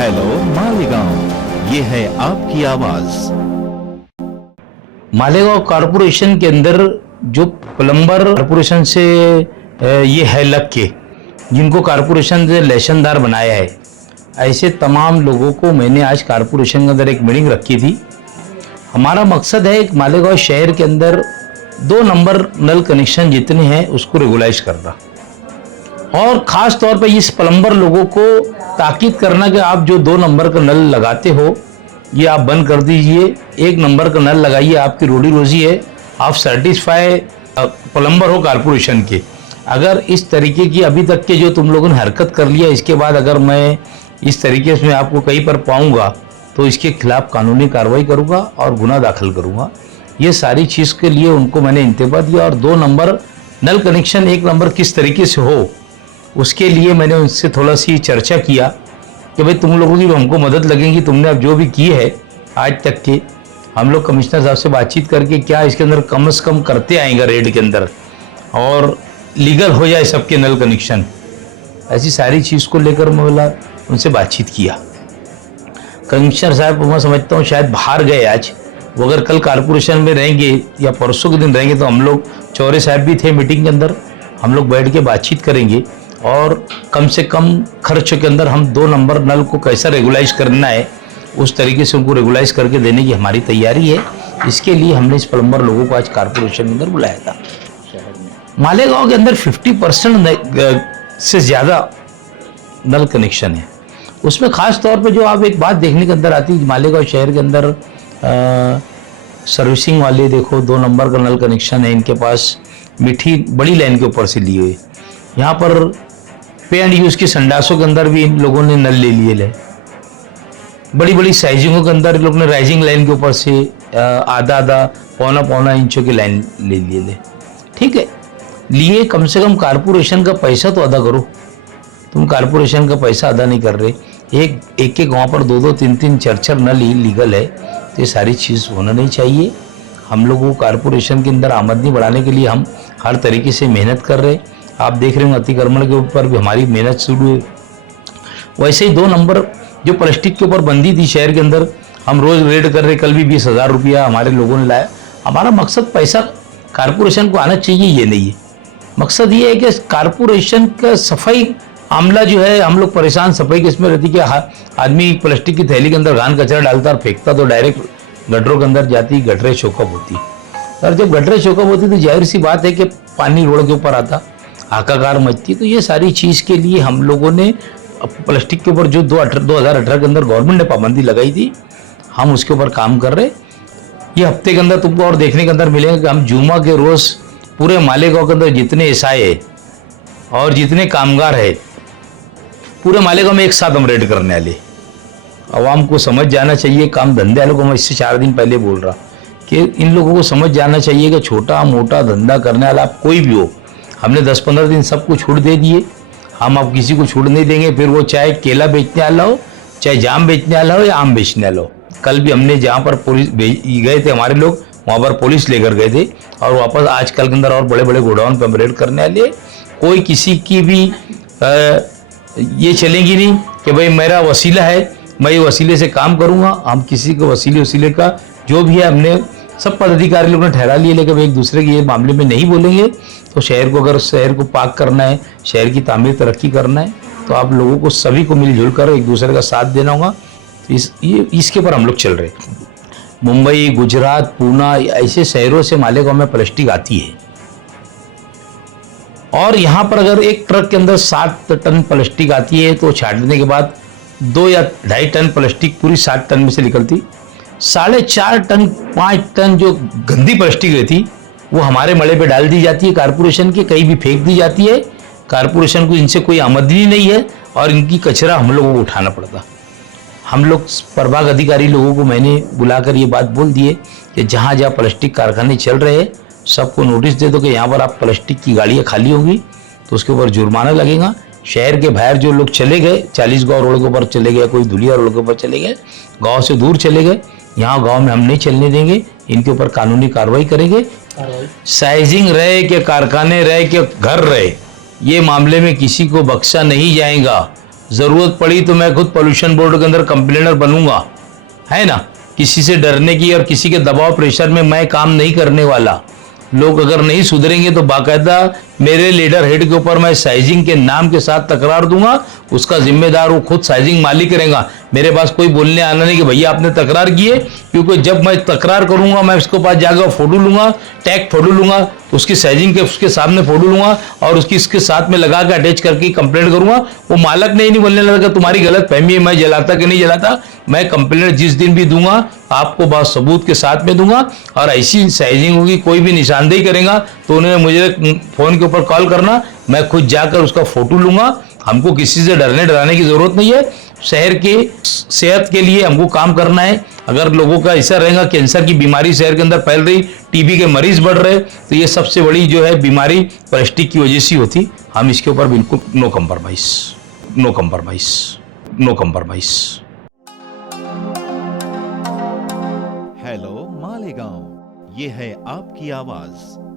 Hello Malegaon, ये है आपकी आवाज। मालेगांव कॉरपोरेशन के अंदर जो प्लम्बर कॉरपोरेशन से ये है लग के, जिनको कॉरपोरेशन से लेशनदार बनाया है, ऐसे तमाम लोगों को मैंने आज कॉरपोरेशन के अंदर एक मीटिंग रखी थी। हमारा मकसद है एक मालेगांव शहर के अंदर 2 नंबर नल कनेक्शन जितने हैं उसको रेगुलाइज करना, और ख़ास तौर पे इस प्लम्बर लोगों को ताकीद करना कि आप जो 2 नंबर का नल लगाते हो ये आप बंद कर दीजिए, 1 नंबर का नल लगाइए, आपकी रोजी रोजी है, आप सर्टिफाई प्लम्बर हो कॉरपोरेशन के। अगर इस तरीके की अभी तक के जो तुम लोगों ने हरकत कर लिया, इसके बाद अगर मैं इस तरीके से आपको कहीं पर पाऊंगा तो इसके खिलाफ कानूनी कार्रवाई करूंगा और गुना दाखिल करूंगा। ये सारी चीज़ के लिए उनको मैंने इंतबाह दिया, और 2 नंबर नल कनेक्शन 1 नंबर किस तरीके से हो उसके लिए मैंने उनसे थोड़ा सी चर्चा किया कि भाई तुम लोगों की हमको मदद लगेगी, तुमने अब जो भी की है आज तक के, हम लोग कमिश्नर साहब से बातचीत करके क्या इसके अंदर कम से कम करते आएंगे रेट के अंदर, और लीगल हो जाए सबके नल कनेक्शन। ऐसी सारी चीज़ को लेकर मैं बोला उनसे बातचीत किया। कमिश्नर साहब मैं समझता हूँ शायद बाहर गए आज, वो अगर कल कॉरपोरेशन में रहेंगे या परसों के दिन रहेंगे तो हम लोग, चौरे साहब भी थे मीटिंग के अंदर, हम लोग बैठ के बातचीत करेंगे और कम से कम खर्च के अंदर हम 2 नंबर नल को कैसा रेगुलाइज करना है उस तरीके से उनको रेगुलाइज करके देने की हमारी तैयारी है। इसके लिए हमने इस प्लम्बर लोगों को आज कॉरपोरेशन के अंदर बुलाया था। मालेगांव के अंदर 50% से ज़्यादा नल कनेक्शन है। उसमें ख़ास तौर पे जो आप एक बात देखने के अंदर आती है, मालेगांव शहर के अंदर सर्विसिंग वाले देखो 2 नंबर का नल कनेक्शन है इनके पास, मीठी बड़ी लाइन के ऊपर से लिए हुए। यहाँ पर पे एंड यूज़ के संडासों के अंदर भी इन लोगों ने नल ले लिए ले, बड़ी बड़ी साइजिंगों के अंदर इन लोगों ने राइजिंग लाइन के ऊपर से आधा पौना इंचों की लाइन ले लिए ले। ठीक है, लिए कम से कम कॉरपोरेशन का पैसा तो अदा करो। तुम कॉरपोरेशन का पैसा अदा नहीं कर रहे, एक गांव पर 2 3 4 नल ही लीगल है, तो ये सारी चीज़ होना नहीं चाहिए। हम लोगों को कॉरपोरेशन के अंदर आमदनी बढ़ाने के लिए हम हर तरीके से मेहनत कर रहे। आप देख रहे हो अतिक्रमण के ऊपर भी हमारी मेहनत शुरू है। वैसे ही 2 नंबर जो प्लास्टिक के ऊपर बंदी थी शहर के अंदर, हम रोज़ रेड कर रहे, कल भी 20,000 रुपया हमारे लोगों ने लाया। हमारा मकसद पैसा कॉरपोरेशन को आना चाहिए ये नहीं है, मकसद ये है कि कॉरपोरेशन का सफाई आमला जो है, हम लोग परेशान सफाई किस में रहती कि आदमी प्लास्टिक की थैली के अंदर घान कचरा डालता और फेंकता तो डायरेक्ट गटरों के अंदर जाती, गटरें चौकअप होती। और जब गटरें चौकअप होती तो जाहिर सी बात है कि पानी रोड के ऊपर आता, हाहाकार मचती। तो ये सारी चीज़ के लिए हम लोगों ने प्लास्टिक के ऊपर जो 2018 के अंदर गवर्नमेंट ने पाबंदी लगाई थी, हम उसके ऊपर काम कर रहे। ये हफ्ते के अंदर तुमको और देखने के अंदर मिलेगा कि हम जुम्मा के रोज़ पूरे मालेगांव के अंदर जितने एसआई है और जितने कामगार है पूरे मालेगांव में एक साथ हम रेड करने वाले। आवाम को समझ जाना चाहिए, काम धंधे वालों को मैं इससे 4 दिन पहले बोल रहा कि इन लोगों को समझ जाना चाहिए कि छोटा मोटा धंधा करने वाला आप कोई भी हो, हमने 10-15 दिन सबको छूट दे दिए, हम अब किसी को छूट नहीं देंगे। फिर वो चाहे केला बेचने वाला हो, चाहे जाम बेचने वाला हो या आम बेचने वाला हो। कल भी हमने जहाँ पर पुलिस गए थे हमारे लोग, वहाँ पर पुलिस लेकर गए थे, और वापस आज कल के अंदर और बड़े बड़े गोडाउन पर रेड करने वाले। कोई किसी की भी ये चलेगी नहीं कि भाई मेरा वसीला है, मैं ये वसीले से काम करूँगा। हम किसी को वसीले का जो भी है हमने सब पदाधिकारी लोगों ने ठहरा लिए, लेकिन एक दूसरे के ये मामले में नहीं बोलेंगे। तो शहर को, अगर शहर को पाक करना है, शहर की तामीर तरक्की करना है, तो आप लोगों को सभी को मिलजुल कर एक दूसरे का साथ देना होगा। इसके ऊपर हम लोग चल रहे। मुंबई, गुजरात, पूना ऐसे शहरों से मालेगांव में प्लास्टिक आती है, और यहाँ पर अगर एक ट्रक के अंदर 7 टन प्लास्टिक आती है तो छाटने के बाद 2 या 2.5 टन प्लास्टिक पूरी 7 टन में से निकलती, 4.5 टन 5 टन जो गंदी प्लास्टिक रहती वो हमारे मड़े पे डाल दी जाती है, कॉरपोरेशन के कहीं भी फेंक दी जाती है। कॉरपोरेशन को इनसे कोई आमदनी नहीं है और इनकी कचरा हम लोगों को उठाना पड़ता। हम लोग प्रभाग अधिकारी लोगों को मैंने बुलाकर ये बात बोल दी है कि जहाँ जहाँ प्लास्टिक कारखाने चल रहे हैं सबको नोटिस दे दो कि यहाँ पर आप प्लास्टिक की गाड़ियाँ खाली होंगी तो उसके ऊपर जुर्माना लगेगा। शहर के बाहर जो लोग चले गए, 40 गाँव रोड के ऊपर चले गए, कोई धुलिया रोड के ऊपर चले गए, गाँव से दूर चले गए, यहाँ गाँव में हम नहीं चलने देंगे, इनके ऊपर कानूनी कार्रवाई करेंगे। साइजिंग रहे कि कारखाने रहे कि घर रहे, ये मामले में किसी को बख्शा नहीं जाएगा। ज़रूरत पड़ी तो मैं खुद पोल्यूशन बोर्ड के अंदर कंप्लेनर बनूंगा, है ना। किसी से डरने की और किसी के दबाव प्रेशर में मैं काम नहीं करने वाला। लोग अगर नहीं सुधरेंगे तो बाकायदा मेरे लीडर हेड के ऊपर मैं साइजिंग के नाम के साथ तकरार दूंगा, उसका जिम्मेदार वो खुद साइजिंग मालिक रहेगा। मेरे पास कोई बोलने आना नहीं कि भैया आपने तकरार की है, क्योंकि जब मैं तकरार करूंगा मैं उसके पास जाकर फोटो लूंगा, टैग फोटो लूंगा, उसकी साइजिंग के उसके सामने फोटो लूंगा और उसकी इसके साथ में लगा के अटैच करके कंप्लेंट करूंगा। वो मालक नहीं बोलने लगा तुम्हारी गलत फहमी है, मैं जलाता कि नहीं जलाता। मैं कंप्लेंट जिस दिन भी दूंगा आपको बहुत सबूत के साथ में दूंगा, और ऐसी साइजिंग होगी कोई भी निशानदेही करेगा तो उन्हें मुझे फोन के ऊपर कॉल करना, मैं खुद जाकर उसका फोटो लूंगा। हमको किसी से डरने डराने की जरूरत नहीं है। शहर के सेहत के लिए हमको काम करना है। अगर लोगों का ऐसा रहेगा कैंसर की बीमारी शहर के अंदर फैल रही, टीबी के मरीज बढ़ रहे, तो ये सबसे बड़ी जो है बीमारी प्लास्टिक की वजह से होती। हम इसके ऊपर बिल्कुल no compromise, no compromise, no compromise. Hello Malegaon, ये है आपकी आवाज।